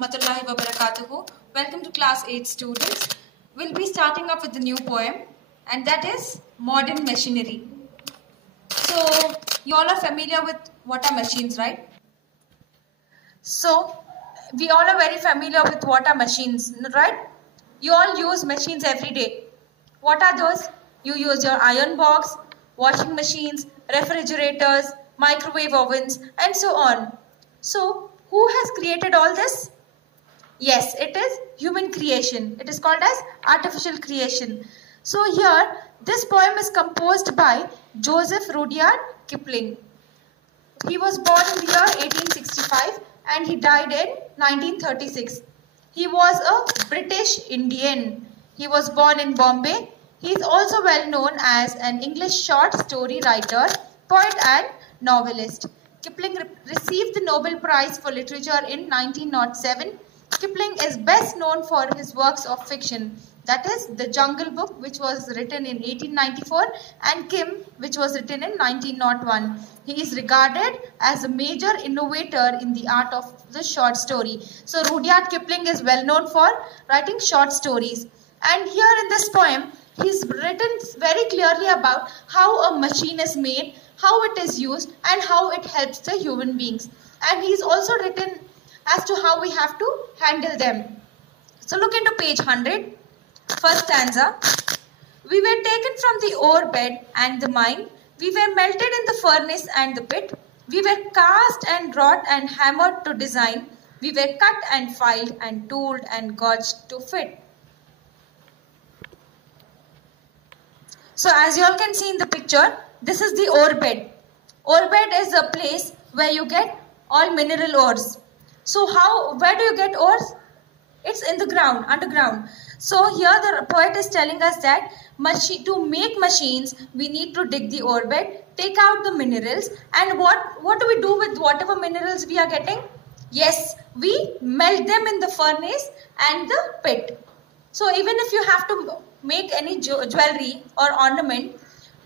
rahmatullahi wa barakatuhu. Welcome to class 8 students. We'll be starting up with the new poem, and that is Modern Machinery. So, you all are familiar with what are machines, right? So, we all are very familiar with what are machines, right? You all use machines every day. What are those? You use your iron box, washing machines, refrigerators, microwave ovens, and so on. So, who has created all this? Yes, it is human creation. It is called as artificial creation. So here, this poem is composed by Joseph Rudyard Kipling. He was born in the year 1865 and he died in 1936. He was a British Indian. He was born in Bombay. He is also well known as an English short story writer, poet and novelist. Kipling received the Nobel Prize for Literature in 1907. Kipling is best known for his works of fiction, that is The Jungle Book, which was written in 1894, and Kim, which was written in 1901. He is regarded as a major innovator in the art of the short story. So Rudyard Kipling is well known for writing short stories. And here in this poem, he's written very clearly about how a machine is made, how it is used, and how it helps the human beings. And he's also written as to how we have to handle them. So look into page 100, first stanza. We were taken from the ore bed and the mine. We were melted in the furnace and the pit. We were cast and wrought and hammered to design. We were cut and filed and tooled and gauged to fit. So as you all can see in the picture, this is the ore bed. Ore bed is a place where you get all mineral ores. So where do you get ores? It's in the ground, underground. So here the poet is telling us that to make machines, we need to dig the ore bed, take out the minerals, and what do we do with whatever minerals we are getting? Yes, we melt them in the furnace and the pit. So even if you have to make any jewelry or ornament,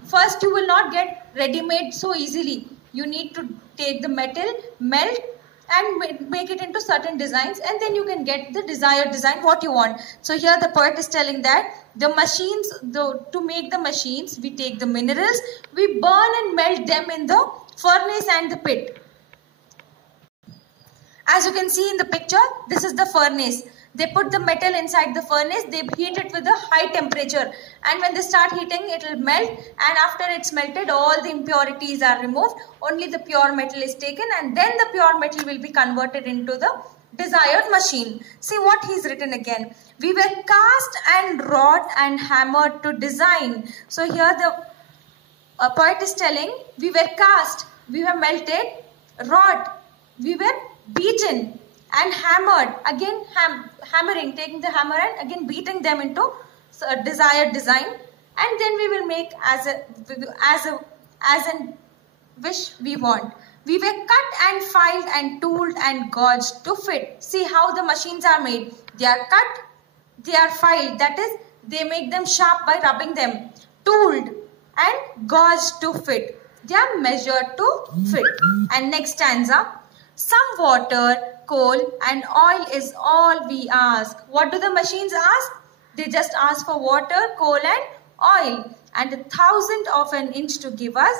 first you will not get ready-made so easily. You need to take the metal, melt, and make it into certain designs, and then you can get the desired design what you want. So here the poet is telling that the machines, to make the machines, we take the minerals, we burn and melt them in the furnace and the pit. As you can see in the picture, this is the furnace. They put the metal inside the furnace, they heat it with a high temperature, and when they start heating, it will melt, and after it's melted, all the impurities are removed, only the pure metal is taken, and then the pure metal will be converted into the desired machine. See what he's written again. We were cast and wrought and hammered to design. So here the poet is telling, we were cast, we were melted, wrought, we were beaten, and hammered, again hammering, taking the hammer and again beating them into a desired design, and then we will make as an wish we want. We were cut and filed and tooled and gauged to fit. See how the machines are made. They are cut, they are filed, that is, they make them sharp by rubbing them. Tooled and gauged to fit. They are measured to fit. And next stanza. Some water, coal and oil is all we ask. What do the machines ask? They just ask for water, coal and oil, and 1,000 of an inch to give us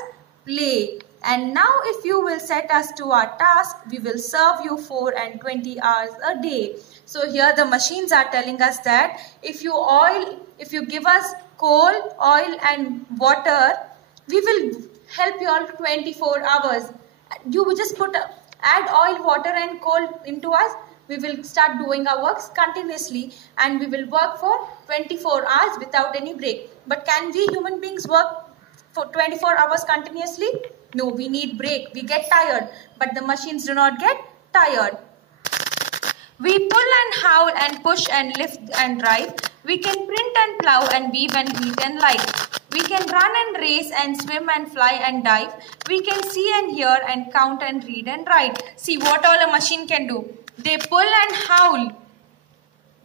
play. And now if you will set us to our task, we will serve you 4 and 20 hours a day. So here the machines are telling us that if you give us coal, oil and water, we will help you all 24 hours. You will just add oil, water and coal into us. We will start doing our works continuously and we will work for 24 hours without any break. But can we human beings work for 24 hours continuously? No, we need break. We get tired, but the machines do not get tired. We pull and howl and push and lift and drive. We can print and plow and weave and heat and light. We can run and race and swim and fly and dive. We can see and hear and count and read and write. See what all a machine can do. They pull and howl.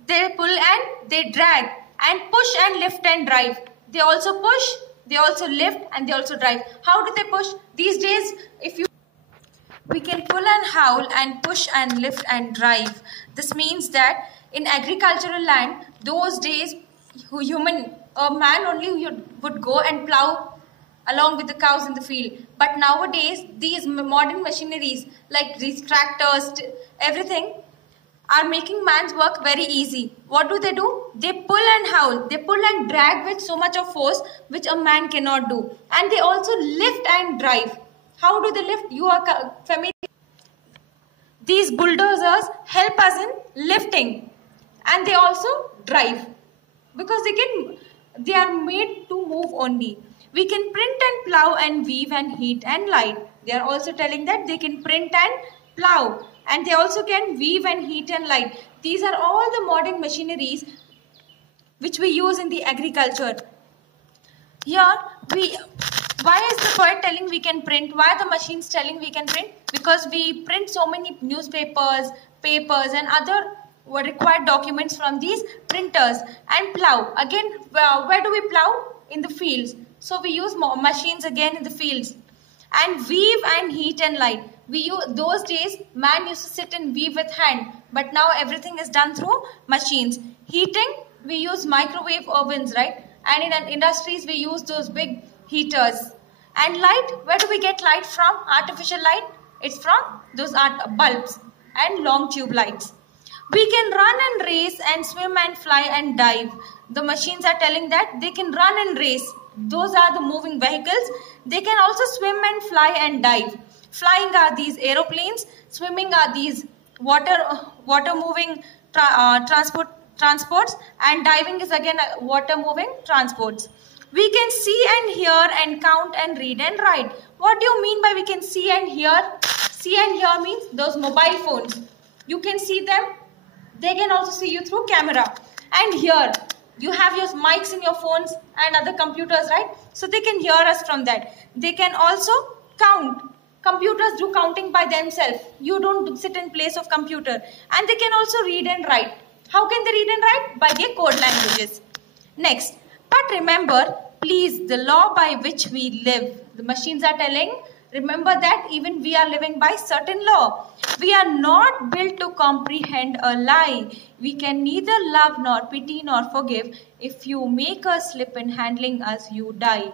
They pull and they drag and push and lift and drive. They also push, they also lift and they also drive. How do they push? These days, We can pull and howl and push and lift and drive. This means that in agricultural land, those days, a man only would go and plow along with the cows in the field. But nowadays, these modern machineries like these tractors, everything, are making man's work very easy. What do? They pull and howl. They pull and drag with so much of force which a man cannot do. And they also lift and drive. How do they lift? You are familiar. These bulldozers help us in lifting, and they also drive because they are made to move only. We can print and plow and weave and heat and light. They are also telling that they can print and plow, and they also can weave and heat and light. These are all the modern machineries which we use in the agriculture. Here, why is the poet telling we can print? Why are the machines telling we can print? Because we print so many newspapers, papers and other required documents from these printers. And plow. Again, where do we plow? In the fields. So we use machines again in the fields. And weave and heat and light. Those days, man used to sit and weave with hand. But now everything is done through machines. Heating, we use microwave ovens, right? And in industries, we use those big heaters. And light, where do we get light from? Artificial light? It's from those bulbs and long tube lights. We can run and race and swim and fly and dive. The machines are telling that they can run and race. Those are the moving vehicles. They can also swim and fly and dive. Flying are these aeroplanes. Swimming are these water moving transports. And diving is again water moving transports. We can see and hear and count and read and write. What do you mean by we can see and hear? See and hear means those mobile phones. You can see them. They can also see you through camera. And hear. You have your mics in your phones and other computers, right? So they can hear us from that. They can also count. Computers do counting by themselves. You don't sit in place of computer. And they can also read and write. How can they read and write? By their code languages. Next. But remember, please, the law by which we live. The machines are telling, remember that even we are living by certain law. We are not built to comprehend a lie. We can neither love nor pity nor forgive. If you make a slip in handling us, you die.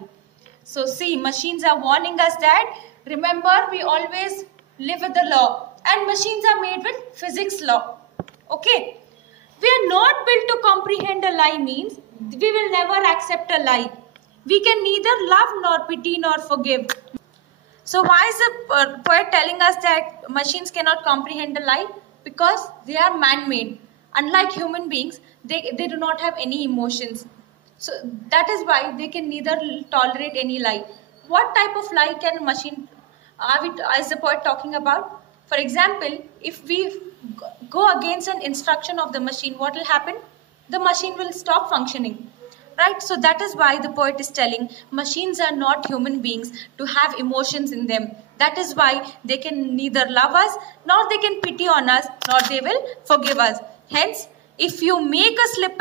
So see, machines are warning us that, remember, we always live with the law. And machines are made with physics law. Okay? We are not built to comprehend a lie means we will never accept a lie. We can neither love nor pity nor forgive. So why is the poet telling us that machines cannot comprehend a lie? Because they are man-made. Unlike human beings, they do not have any emotions. So that is why they can neither tolerate any lie. What type of lie can a machine, is the poet talking about? For example, if we go against an instruction of the machine, what will happen? The machine will stop functioning. Right? So that is why the poet is telling machines are not human beings to have emotions in them. That is why they can neither love us, nor they can pity on us, nor they will forgive us. Hence, if you make a slip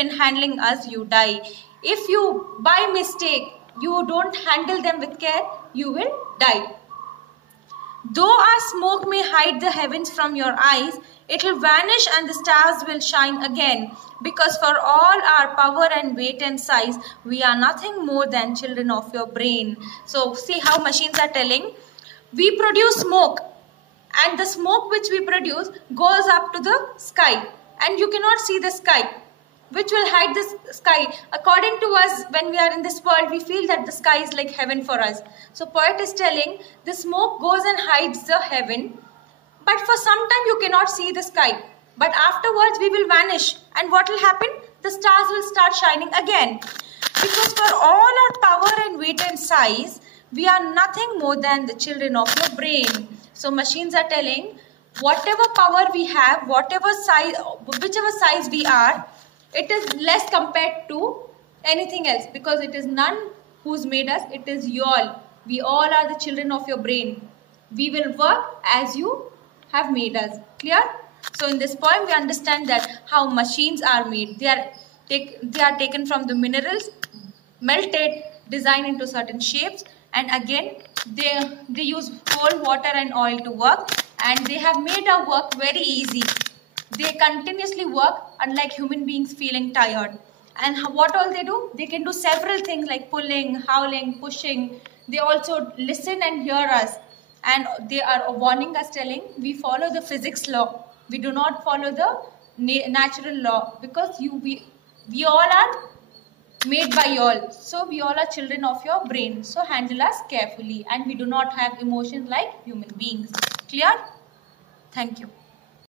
in handling us, you die. If you, by mistake, you don't handle them with care, you will die. Though our smoke may hide the heavens from your eyes, it will vanish and the stars will shine again. Because for all our power and weight and size, we are nothing more than children of your brain. So see how machines are telling. We produce smoke, and the smoke which we produce goes up to the sky. And you cannot see the sky, which will hide the sky. According to us, when we are in this world, we feel that the sky is like heaven for us. So poet is telling, the smoke goes and hides the heaven, but for some time you cannot see the sky. But afterwards we will vanish. And what will happen? The stars will start shining again. Because for all our power and weight and size, we are nothing more than the children of your brain. So machines are telling, whatever power we have, whatever size, whichever size we are, it is less compared to anything else. Because it is none who's made us, it is you all. We all are the children of your brain. We will work as you have made us. Clear? So in this poem we understand that how machines are made. They are taken from the minerals, melted, designed into certain shapes, and again they use cold water and oil to work, and they have made our work very easy. They continuously work unlike human beings feeling tired. And what all they do? They can do several things like pulling, howling, pushing. They also listen and hear us. And they are warning us, telling we follow the physics law. We do not follow the natural law, because we all are made by y'all. So we all are children of your brain. So handle us carefully. And we do not have emotions like human beings. Clear? Thank you.